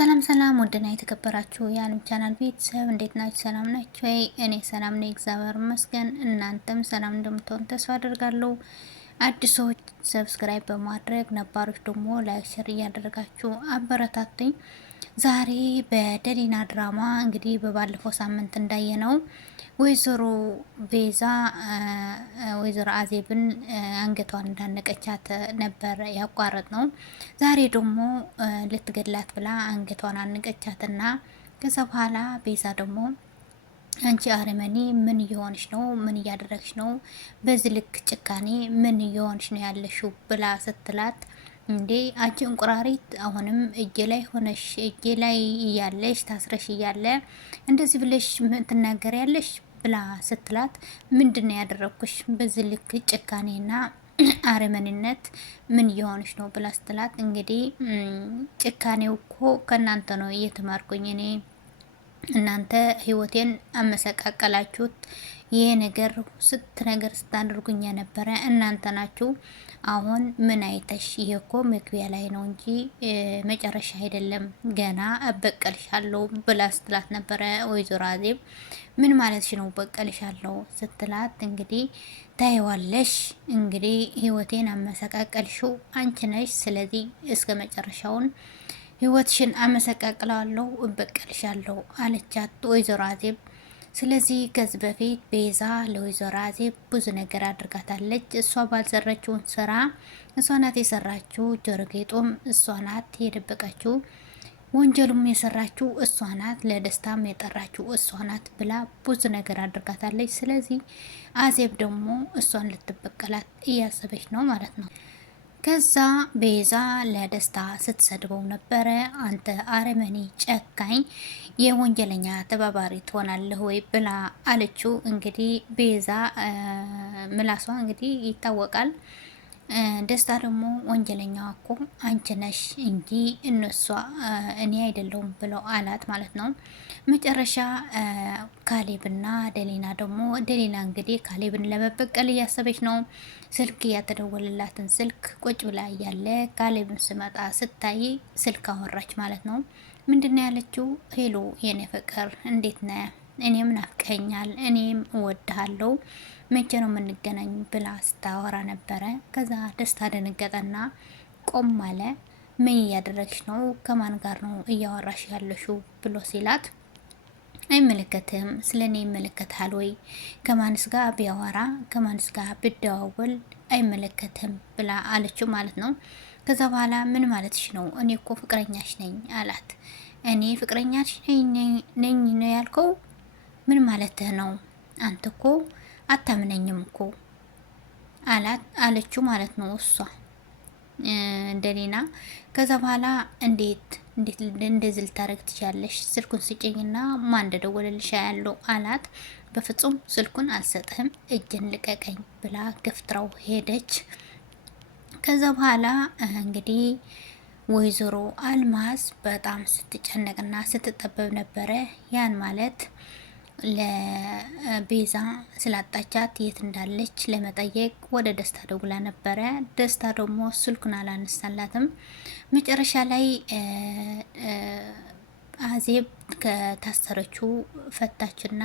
ሰላም ሰላም ወደና የተከበራችሁ የዓለም ቻናል ቤተሰብ እንዴት ናችሁ? ሰላም ናችሁ ወይ? እኔ ሰላም ነኝ፣ እግዚአብሔር ይመስገን። እናንተም ሰላም እንደምትሆኑ ተስፋ አደርጋለሁ። አዲሶች ሰብስክራይብ በማድረግ ነባሮች ደግሞ ላይክ፣ ሼር እያደረጋችሁ አበረታቱኝ። ዛሬ በደሊና ድራማ እንግዲህ በባለፈው ሳምንት እንዳየነው ወይዘሮ ቤዛ ወይዘሮ አዜብን አንገቷን እንዳነቀቻት ነበር ያቋረጥ ነው። ዛሬ ደግሞ ልትገድላት ብላ አንገቷን አነቀቻትና ከዛ በኋላ ቤዛ ደግሞ አንቺ አረመኔ ምን እየሆንሽ ነው? ምን እያደረግሽ ነው? በዚህ ልክ ጭካኔ ምን እየሆንሽ ነው ያለሽው? ብላ ስትላት እንዴ አንቺ እንቁራሪት አሁንም እጄ ላይ ሆነሽ እጄ ላይ እያለሽ ታስረሽ እያለ እንደዚህ ብለሽ ትናገር ያለሽ ብላ ስትላት ምንድነው ያደረኩሽ? በዚህ ልክ ጭካኔና አረመኔነት ምን እየሆንሽ ነው ብላ ስትላት እንግዲህ ጭካኔው እኮ ከእናንተ ነው እየተማርኩኝ እኔ እናንተ ህይወቴን አመሰቃቀላችሁት። ይሄ ነገር ነገር ስታደርጉኝ የነበረ እናንተ ናችሁ። አሁን ምን አይተሽ? ይሄ እኮ መግቢያ ላይ ነው እንጂ መጨረሻ አይደለም፣ ገና እበቀልሻለሁ ብላ ስትላት ነበረ ወይዘሮ አዜብ። ምን ማለትሽ ነው በቀልሻለሁ ስትላት እንግዲህ ታይዋለሽ፣ እንግዲህ ህይወቴን አመሰቃቀልሽው አንቺ ነሽ። ስለዚህ እስከ መጨረሻውን ህይወትሽን አመሰቃቅላለሁ፣ እበቀልሻለሁ አለቻት ወይዘሮ አዜብ። ስለዚህ ከዚህ በፊት ቤዛ ለወይዘሮ አዜብ ብዙ ነገር አድርጋታለች። እሷ ባልሰራችውን ስራ እሷ ናት የሰራችው። ጆሮ ጌጡም እሷ ናት የደበቀችው፣ ወንጀሉም የሰራችው እሷ ናት፣ ለደስታም የጠራችው እሷ ናት ብላ ብዙ ነገር አድርጋታለች። ስለዚህ አዜብ ደግሞ እሷን ልትበቀላት እያሰበች ነው ማለት ነው። ከዛ ቤዛ ለደስታ ስትሰድበው ነበረ። አንተ አረመኔ ጨካኝ የወንጀለኛ ተባባሪ ትሆናለህ ወይ ብላ አለችው። እንግዲህ ቤዛ ምላሷ እንግዲህ ይታወቃል። ደስታ ደግሞ ወንጀለኛዋ እኮ አንቺ ነሽ እንጂ እኔ አይደለሁም ብለው አላት ማለት ነው። መጨረሻ ካሌብና ደሊና ደግሞ ደሊና እንግዲህ ካሌብን ለመበቀል እያሰበች ነው። ስልክ እያተደወለላትን ስልክ ቁጭ ብላ እያለ ካሌብን ስመጣ ስታይ ስልክ አወራች ማለት ነው። ምንድነው ያለችው? ሄሎ የኔ ፍቅር እንዴት ነህ? እኔም ናፍቀኛል፣ እኔም እወድሃለሁ፣ መቼ ነው የምንገናኝ ብላ ስታወራ ነበረ። ከዛ ደስታ ደነገጠና ቆም አለ። ምን እያደረግሽ ነው? ከማን ጋር ነው እያወራሽ ያለሽው ብሎ ሲላት አይመለከትም፣ ስለኔ ይመለከታል ወይ? ከማንስ ጋር ቢያወራ ከማንስ ጋር ብደዋወል አይመለከትም ብላ አለችው ማለት ነው። ከዛ በኋላ ምን ማለትሽ ነው? እኔ እኮ ፍቅረኛሽ ነኝ አላት። እኔ ፍቅረኛሽ ነኝ ነው ያልከው? ምን ማለትህ ነው? አንተ እኮ አታምነኝም እኮ አለችው ማለት ነው እሷ እንደሌና። ከዛ በኋላ እንዴት እንደዚህ ልታረግ ትችያለሽ? ስልኩን ስጭኝና ማን እንደደወለልሽ ያለው አላት። በፍጹም ስልኩን አልሰጥህም፣ እጅን ልቀቀኝ ብላ ገፍትራው ሄደች። ከዛ በኋላ እንግዲህ ወይዘሮ አልማዝ በጣም ስትጨነቅና ስትጠበብ ነበረ። ያን ማለት ለቤዛ ስላጣቻት የት እንዳለች ለመጠየቅ ወደ ደስታ ደውላ ነበረ። ደስታ ደግሞ ስልኩን አላነሳላትም። መጨረሻ ላይ አዜብ ከታሰረችው ፈታችና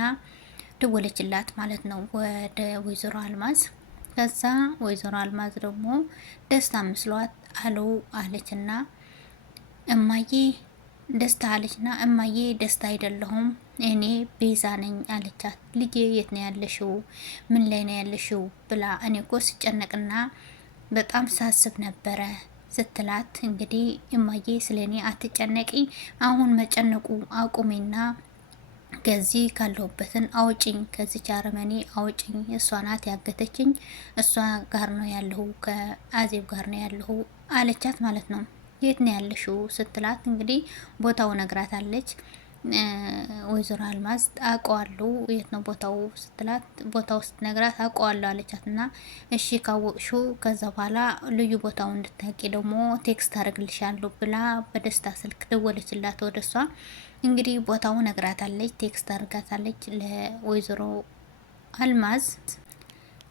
ደወለችላት ማለት ነው ወደ ወይዘሮ አልማዝ። ከዛ ወይዘሮ አልማዝ ደግሞ ደስታ መስሏት አሎ አለችና እማዬ ደስታ አለችና እማዬ ደስታ አይደለሁም እኔ ቤዛ ነኝ አለቻት። ልጄ የት ነው ያለሽው? ምን ላይ ነው ያለሽው? ብላ እኔ እኮ ስጨነቅና በጣም ሳስብ ነበረ ስትላት እንግዲህ እማዬ ስለኔ አትጨነቂ፣ አሁን መጨነቁ አቁሜና ከዚህ ካለሁበትን አውጭኝ፣ ከዚች አረመኔ አውጭኝ፣ እሷ ናት ያገተችኝ፣ እሷ ጋር ነው ያለሁ፣ ከአዜብ ጋር ነው ያለሁ አለቻት ማለት ነው። የት ነው ያለሽው ስትላት እንግዲህ ቦታው ነግራታለች። ወይዘሮ አልማዝ አውቀዋለሁ፣ የት ነው ቦታው ስትላት ቦታው ስትነግራት አውቀዋለሁ አለቻት። እና እሺ ካወቅሽው ከዛ በኋላ ልዩ ቦታው እንድታቂ ደግሞ ቴክስት አደርግልሻለሁ ብላ በደስታ ስልክ ደወለችላት ወደ እሷ። እንግዲህ ቦታው ነግራታለች፣ ቴክስት አድርጋታለች ለወይዘሮ አልማዝ።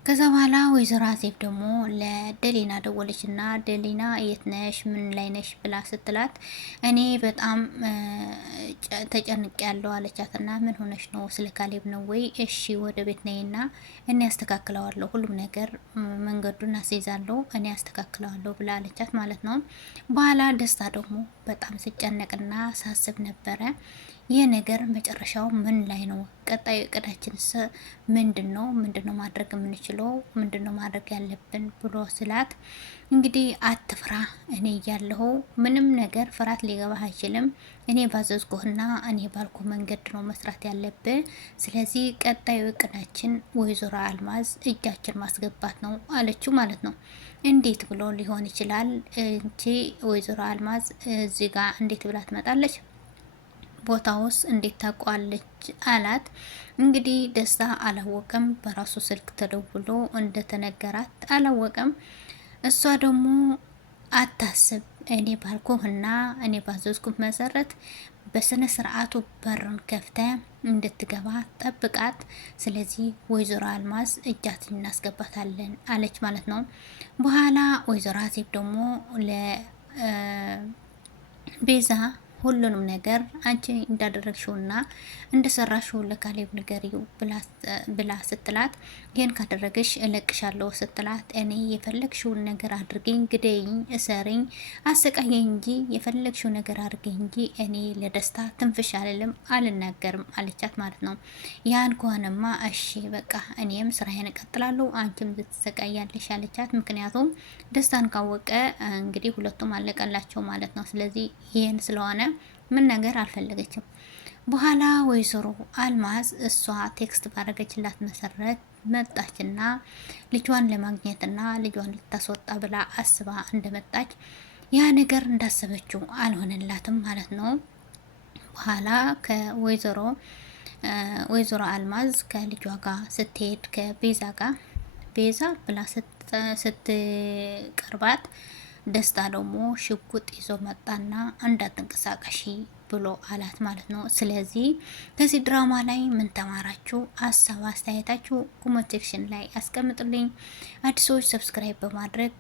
ከዛ በኋላ ወይዘሮ አዜብ ደግሞ ለደሊና ደወለች እና ደሊና የት ነሽ ምን ላይ ነሽ ብላ ስትላት እኔ በጣም ተጨንቅ ያለው አለቻት። እና ምን ሆነሽ ነው ስለ ካሌብ ነው ወይ? እሺ ወደ ቤት ነይና እኔ ያስተካክለዋለሁ ሁሉም ነገር መንገዱን አስይዛለሁ እኔ ያስተካክለዋለሁ ብላ አለቻት ማለት ነው። በኋላ ደስታ ደግሞ በጣም ስጨነቅና ሳስብ ነበረ ይህ ነገር መጨረሻው ምን ላይ ነው? ቀጣዩ እቅዳችንስ ምንድነው? ምንድነው ማድረግ የምንችለው? ምንድነው ማድረግ ያለብን ብሎ ስላት እንግዲህ አትፍራ፣ እኔ እያለሁ ምንም ነገር ፍርሃት ሊገባህ አይችልም። እኔ ባዘዝኩህና እኔ ባልኩ መንገድ ነው መስራት ያለብህ። ስለዚህ ቀጣዩ እቅዳችን ወይዘሮ አልማዝ እጃችን ማስገባት ነው አለችው ማለት ነው። እንዴት ብሎ ሊሆን ይችላል? እንቺ ወይዘሮ አልማዝ እዚህ ጋር እንዴት ብላ ትመጣለች? ቦታውስ እንዴት ታውቋለች አላት። እንግዲህ ደስታ አላወቀም። በራሱ ስልክ ተደውሎ እንደተነገራት አላወቀም። እሷ ደግሞ አታስብ፣ እኔ ባልኩህና እኔ ባዘዝኩህ መሰረት በስነ ስርዓቱ በርን ከፍተ እንድትገባ ጠብቃት። ስለዚህ ወይዘሮ አልማዝ እጃችን እናስገባታለን አለች ማለት ነው። በኋላ ወይዘሮ አዜብ ደግሞ ለቤዛ ሁሉንም ነገር አንቺ እንዳደረግሽውና እንደሰራሽው ለካሌብ ንገሪው ብላ ስትላት ይህን ካደረገሽ እለቅሻለሁ ስትላት እኔ የፈለግሽውን ነገር አድርገኝ፣ ግደኝ፣ እሰሪኝ፣ አሰቃየኝ እንጂ የፈለግሽው ነገር አድርገኝ እንጂ እኔ ለደስታ ትንፍሽ አልልም አልናገርም አለቻት ማለት ነው። ያን ከሆነማ እሺ በቃ እኔም ስራዬን እቀጥላለሁ አንቺም ትሰቃያለሽ አለቻት። ምክንያቱም ደስታን ካወቀ እንግዲህ ሁለቱም አለቀላቸው ማለት ነው። ስለዚህ ይህን ስለሆነ ምን ነገር አልፈለገችም። በኋላ ወይዘሮ አልማዝ እሷ ቴክስት ባደረገችላት መሰረት መጣችና ልጇን ለማግኘትና ልጇን ልታስወጣ ብላ አስባ እንደመጣች ያ ነገር እንዳሰበችው አልሆነላትም ማለት ነው። በኋላ ወይዘሮ አልማዝ ከልጇ ጋር ስትሄድ ከቤዛ ጋር ቤዛ ብላ ስትቀርባት ደስታ ደግሞ ሽጉጥ ይዞ መጣና እንዳትንቀሳቀሺ ብሎ አላት ማለት ነው። ስለዚህ ከዚህ ድራማ ላይ ምን ተማራችሁ? ሀሳብ አስተያየታችሁ ኮሜንት ሴክሽን ላይ አስቀምጡልኝ። አዲሶች ሰብስክራይብ በማድረግ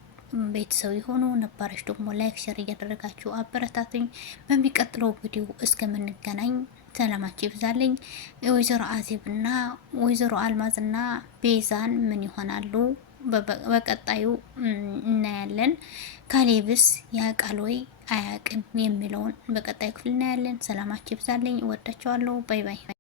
ቤተሰብ የሆኑ ነባሮች ደግሞ ላይክ ሼር እያደረጋችሁ አበረታቱኝ። በሚቀጥለው ቪዲዮ እስከምንገናኝ ሰላማችሁ ይብዛልኝ። ወይዘሮ አዜብና ወይዘሮ አልማዝና ቤዛን ምን ይሆናሉ በቀጣዩ እናያለን። ካሌብስ ያውቃል ወይ አያውቅም የሚለውን በቀጣዩ ክፍል እናያለን። ሰላማችሁ ይብዛልኝ። እወዳችኋለሁ። ባይ ባይ።